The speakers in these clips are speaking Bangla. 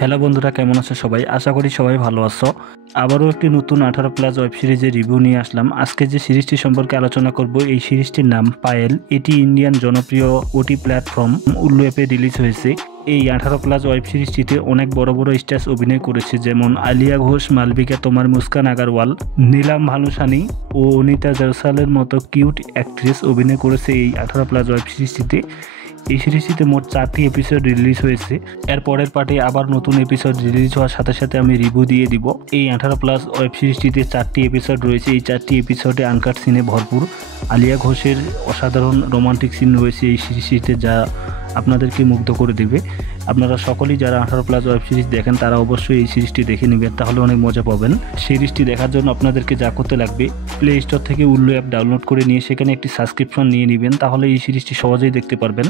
হ্যালো বন্ধুরা, কেমন আছো সবাই? আশা করি সবাই ভালো আছো। আবারও একটি নতুন 18+ ওয়েব সিরিজের রিভিউ নিয়ে আসলাম। আজকে যে সিরিজটি সম্পর্কে আলোচনা করব, এই সিরিজটির নাম পায়েল। এটি ইন্ডিয়ান জনপ্রিয় ওটি প্ল্যাটফর্ম উল্লু অ্যাপে রিলিজ হয়েছে। এই 18+ ওয়েব সিরিজটিতে অনেক বড় বড় স্টার্স অভিনয় করেছে, যেমন আলিয়া ঘোষ, মালবিকা তোমার, মুস্কান আগারওয়াল, নীলাম ভানুশানি ও অনিতা জয়সালের মতো কিউট অ্যাক্ট্রেস অভিনয় করেছে এই 18+ ওয়েব সিরিজটিতে। এই সিরিজটিতে মোট 4টি এপিসোড রিলিজ হয়েছে। এর পরের পার্টে আবার নতুন এপিসোড রিলিজ হওয়ার সাথে সাথে আমি রিভিউ দিয়ে দিব। এই 18+ ওয়েব সিরিজটিতে 4টি এপিসোড রয়েছে। এই 4টি এপিসোডে আনকাট সিনে ভরপুর। আলিয়া ঘোষের অসাধারণ রোমান্টিক সিন রয়েছে এই সিরিজটিতে, যা আপনাদেরকে মুগ্ধ করে দেবে। আপনারা সকলেই যারা 18+ ওয়েব সিরিজ দেখেন তারা অবশ্যই এই সিরিজটি দেখে নেবেন, তাহলে অনেক মজা পাবেন। সিরিজটি দেখার জন্য আপনাদেরকে যা করতে লাগবে, প্লে স্টোর থেকে উল্লু অ্যাপ ডাউনলোড করে নিয়ে সেখানে একটি সাবস্ক্রিপশন নিয়ে নেবেন, তাহলে এই সিরিজটি সহজেই দেখতে পারবেন।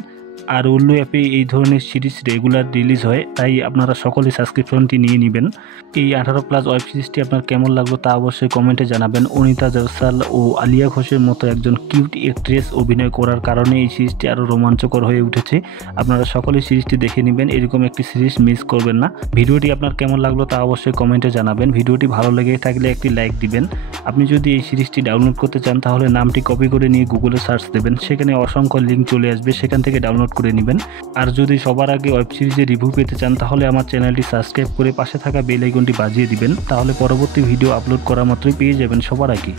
আর উল্লু অ্যাপে এই ধরনের সিরিজ রেগুলার রিলিজ হয়, তাই আপনারা সকলে সাবস্ক্রিপশনটি নিয়ে নেবেন। এই 18+ ওয়েব সিরিজটি আপনার কেমন লাগলো তা অবশ্যই কমেন্টে জানাবেন। অনিতা জয়সাল ও আলিয়া ঘোষের মতো একজন কিউট অ্যাক্ট্রেস অভিনয় করার কারণে এই সিরিজটি আরও রোমাঞ্চকর হয়ে উঠেছে। আপনারা সকলেই সিরিজটি দেখে নেবেন, এরকম একটি সিরিজ মিস করবেন না। ভিডিওটি আপনার কেমন লাগলো তা অবশ্যই কমেন্টে জানাবেন। ভিডিওটি ভালো লেগে থাকলে একটি লাইক দিবেন। আপনি যদি এই সিরিজটি ডাউনলোড করতে চান তাহলে নামটি কপি করে নিয়ে গুগলে সার্চ দেবেন, সেখানে অসংখ্য লিঙ্ক চলে আসবে, সেখান থেকে ডাউনলোড করে নেবেন। আর যদি সবার আগে ওয়েব সিরিজের রিভিউ পেতে চান তাহলে আমার চ্যানেলটি সাবস্ক্রাইব করে পাশে থাকা বেল আইকনটি বাজিয়ে দিবেন, তাহলে পরবর্তী ভিডিও আপলোড করা মাত্রই পেয়ে যাবেন সবার আগে।